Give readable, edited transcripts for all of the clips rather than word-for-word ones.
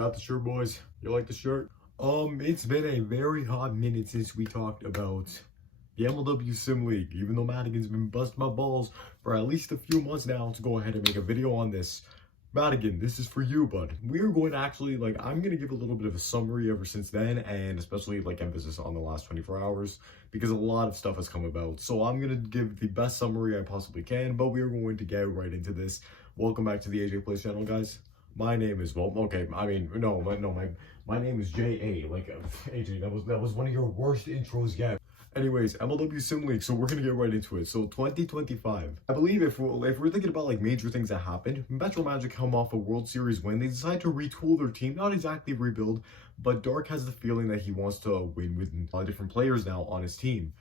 Got the shirt, boys. You like the shirt? It's been a very hot minute since we talked about the MLW Sim League, even though Madigan's been busting my balls for at least a few months now to go ahead and make a video on this. Madigan, this is for you, bud. We are going to actually, I'm going to give a little bit of a summary ever since then, and especially, emphasis on the last 24 hours, because a lot of stuff has come about. So I'm going to give the best summary I possibly can, but we are going to get right into this. Welcome back to the AJ Plays channel, guys. My name is, my name is J.A. AJ, that was one of your worst intros yet. Anyways, MLW Sim League, so we're gonna get right into it. So 2025, I believe if we're thinking about major things that happened, Metro Magic come off a World Series win. They decided to retool their team, not exactly rebuild, but Dark has the feeling that he wants to win with different players now on his team.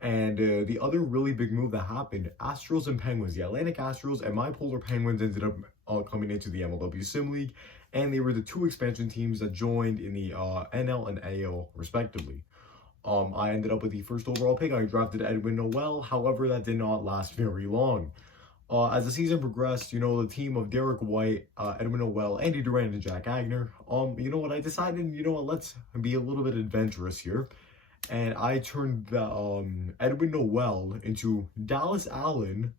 And the other really big move that happened, Astros and Penguins, the Atlantic Astros and my Polar Penguins ended up coming into the MLW Sim League, and they were the two expansion teams that joined in the NL and AL respectively. I ended up with the first overall pick. I drafted Edwin Noel. However, that did not last very long. As the season progressed, the team of Derek White, Edwin Noel, Andy Durant, and Jack Agner, I decided, let's be a little bit adventurous here. And I turned the, Edwin Noel into Dallas Allen,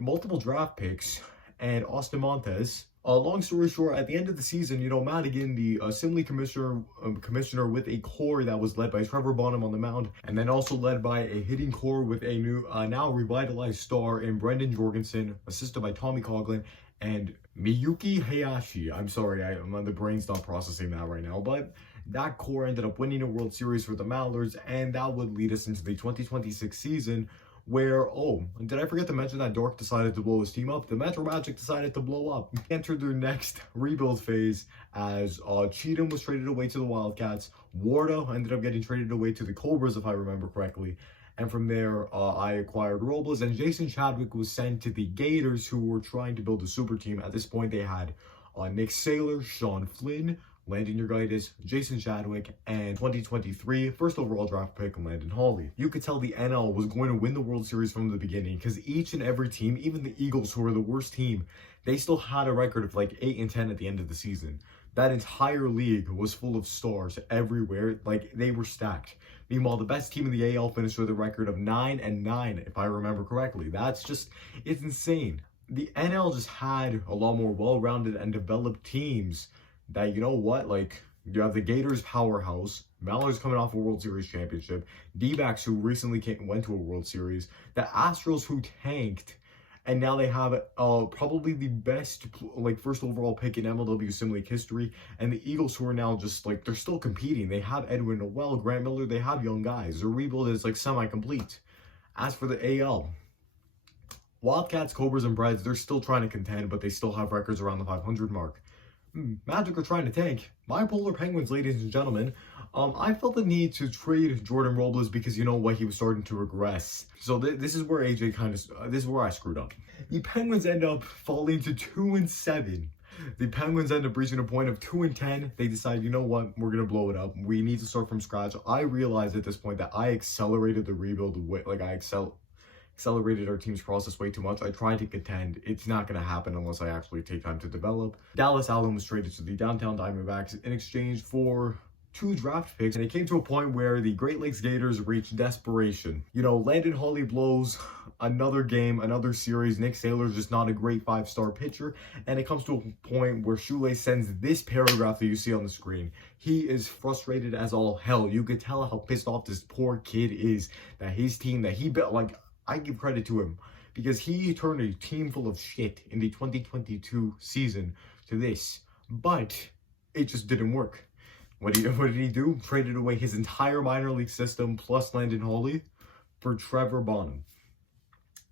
multiple draft picks, and Austin Montes. Long story short, at the end of the season, Madigan, the Sim League commissioner with a core that was led by Trevor Bonham on the mound, and then also led by a hitting core with a new, now revitalized star in Brendan Jorgensen, assisted by Tommy Coughlin, and Miyuki Hayashi. I'm sorry, the brain's not processing that right now, but that core ended up winning a World Series for the Mallards, and that would lead us into the 2026 season, where, did I forget to mention that Dark decided to blow his team up? The Metro Magic decided to blow up. They entered their next rebuild phase as Cheetam was traded away to the Wildcats. Warda ended up getting traded away to the Cobras, if I remember correctly. And from there, I acquired Robles, and Jason Chadwick was sent to the Gators, who were trying to build a super team. At this point, they had Nick Saylor, Sean Flynn, Landon Holly, Jason Chadwick, and 2023 first overall draft pick Landon Holly. You could tell the NL was going to win the World Series from the beginning, because each and every team, even the Eagles, who were the worst team, they still had a record of 8-10 at the end of the season. That entire league was full of stars everywhere, they were stacked. Meanwhile, the best team in the AL finished with a record of 9-9, if I remember correctly. It's insane. The NL just had a lot more well-rounded and developed teams that, you have the Gators powerhouse, Mallards coming off a World Series championship, D-backs who recently went to a World Series, the Astros who tanked, and now they have probably the best first overall pick in MLW Sim League history, and the Eagles who are now just they're still competing. They have Edwin Noel, Grant Miller, they have young guys. Their rebuild is semi-complete. As for the AL, Wildcats, Cobras, and Breads, they're still trying to contend, but they still have records around the 500 mark. Magic are trying to tank. My Polar Penguins, ladies and gentlemen, I felt the need to trade Jordan Robles because he was starting to regress. So this is where AJ this is where I screwed up. The Penguins end up falling to 2-7. The Penguins end up reaching a point of 2-10. They decide, we're gonna blow it up. We need to start from scratch. I realized at this point that I accelerated the rebuild accelerated our team's process way too much. I tried to contend. It's not going to happen unless I actually take time to develop. Dallas Allen was traded to the Downtown Diamondbacks in exchange for 2 draft picks, and it came to a point where the Great Lakes Gators reached desperation. Landon Holly blows another game, another series. Nick Saylor's just not a great 5-star pitcher, and it comes to a point where Shule sends this paragraph that you see on the screen. He is frustrated as all hell. You could tell how pissed off this poor kid is that his team that he built, I give credit to him, because he turned a team full of shit in the 2022 season to this, but it just didn't work. What did he do? Traded away his entire minor league system plus Landon Holly for Trevor Bonham.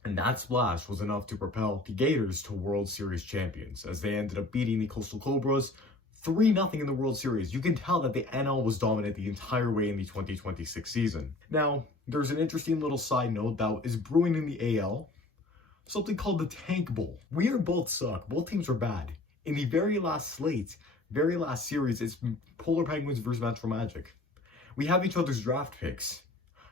And that splash was enough to propel the Gators to World Series champions, as they ended up beating the Coastal Cobras 3-0 in the World Series. You can tell that the NL was dominant the entire way in the 2026 season. Now, there's an interesting little side note that is brewing in the AL, something called the Tank Bowl. We both suck. Both teams are bad. In the very last slate, very last series, it's Polar Penguins versus Metro Magic. We have each other's draft picks.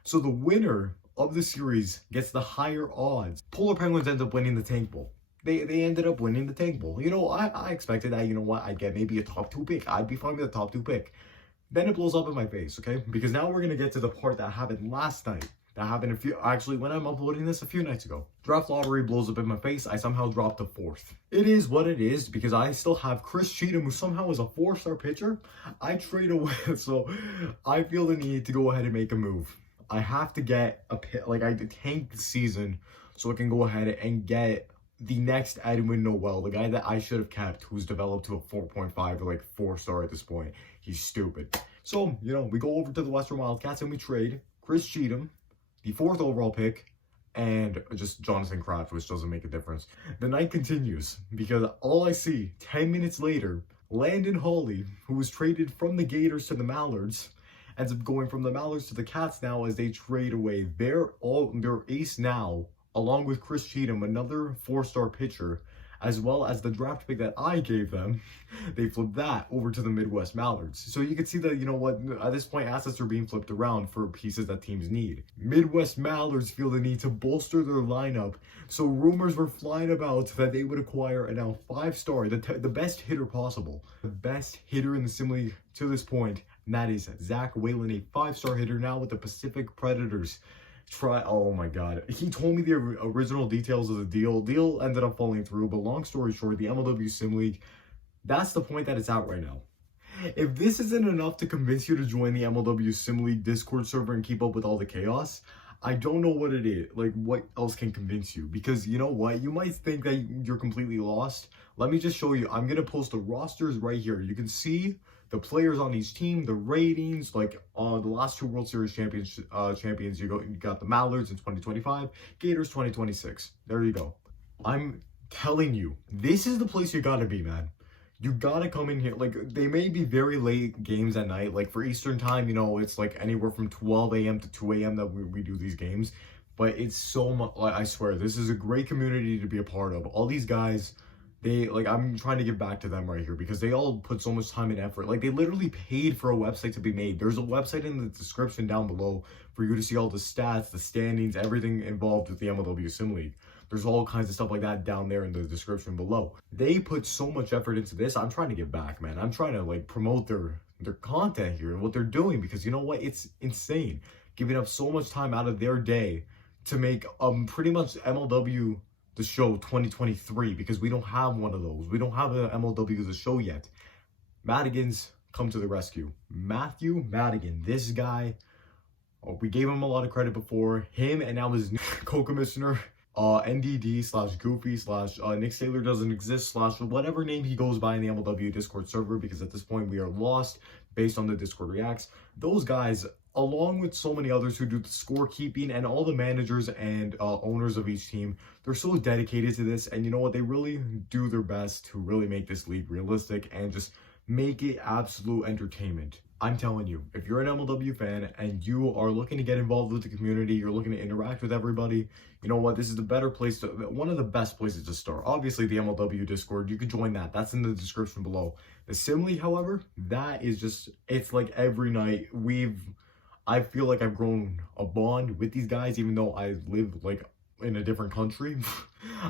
So the winner of the series gets the higher odds. Polar Penguins end up winning the Tank Bowl. they ended up winning the Tank Bowl. You know, I expected that, you know what, I'd get maybe a top 2 pick. I'd be fine with a top 2 pick. Then it blows up in my face, okay? Because now we're going to get to the part that happened last night. That happened actually when I'm uploading this a few nights ago. Draft lottery blows up in my face. I somehow dropped to 4th. It is what it is because I still have Chris Cheetam, who somehow is a 4-star pitcher. I trade away, so I feel the need to go ahead and make a move. I have to get a pick, like I tanked the season so I can go ahead and get the next Edwin Noel, the guy that I should have kept, who's developed to a 4.5 or like 4-star at this point. He's stupid. So, you know, we go over to the Western Wildcats and we trade Chris Cheetam, the 4th overall pick, and just Jonathan Kraft, which doesn't make a difference. The night continues because all I see 10 minutes later, Landon Holly, who was traded from the Gators to the Mallards, ends up going from the Mallards to the Cats now as they trade away their ace now, along with Chris Cheetam, another 4-star pitcher, as well as the draft pick that I gave them. They flipped that over to the Midwest Mallards. So you can see that, you know what, at this point, assets are being flipped around for pieces that teams need. Midwest Mallards feel the need to bolster their lineup. So rumors were flying about that they would acquire a now 5-star, the best hitter possible. The best hitter in the Sim League to this point, and that is Zach Whalen, a 5-star hitter now with the Pacific Predators. Oh my god, he told me the original details of the deal ended up falling through, but long story short, the MLW Sim League, that's the point that it's at right now. If this isn't enough to convince you to join the MLW Sim League Discord server and keep up with all the chaos, I don't know what it is, like what else can convince you, because you know what, you might think that you're completely lost. Let me just show you. I'm gonna post the rosters right here. You can see the players on each team, the ratings, like on the last 2 World Series champions, you got the Mallards in 2025, Gators 2026. There you go. I'm telling you, this is the place you gotta be, man. You gotta come in here. Like, they may be very late games at night. Like, for Eastern time, you know, it's like anywhere from 12 a.m. to 2 a.m. that we do these games. But it's so much, like, I swear, this is a great community to be a part of. All these guys, I'm trying to give back to them right here because they all put so much time and effort. Like, they literally paid for a website to be made. There's a website in the description down below for you to see all the stats, the standings, everything involved with the MLW Sim League. There's all kinds of stuff like that down there in the description below. They put so much effort into this. I'm trying to give back, man. I'm trying to like promote their content here and what they're doing because you know what? It's insane. Giving up so much time out of their day to make pretty much MLW The Show 2023 because we don't have one of those. We don't have an MLW The Show yet. Madigan's come to the rescue. Matthew Madigan, this guy, we gave him a lot of credit before. Him and now his co-commissioner, NDD/Goofy/ Nick Sailor doesn't exist / whatever name he goes by in the MLW Discord server, because at this point we are lost based on the Discord reacts. Those guys, along with so many others who do the scorekeeping and all the managers and owners of each team, they're so dedicated to this. And you know what? They really do their best to really make this league realistic and just make it absolute entertainment. I'm telling you, if you're an MLW fan and you are looking to get involved with the community, you're looking to interact with everybody, you know what? This is the better place one of the best places to start. Obviously, the MLW Discord, you can join that. That's in the description below. The Sim League, however, that is just, it's like every night I feel like I've grown a bond with these guys, even though I live like in a different country.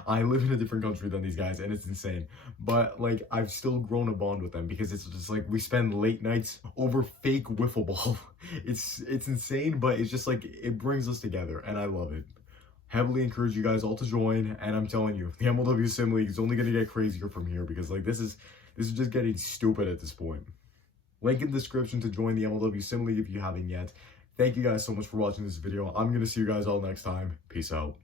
I live in a different country than these guys, and it's insane. But like, I've still grown a bond with them because it's just like we spend late nights over fake wiffle ball. It's insane, but it's just like it brings us together, and I love it. Heavily encourage you guys all to join, and I'm telling you, the MLW Sim League is only gonna get crazier from here because like this is just getting stupid at this point. Link in the description to join the MLW Sim League if you haven't yet. Thank you guys so much for watching this video. I'm going to see you guys all next time. Peace out.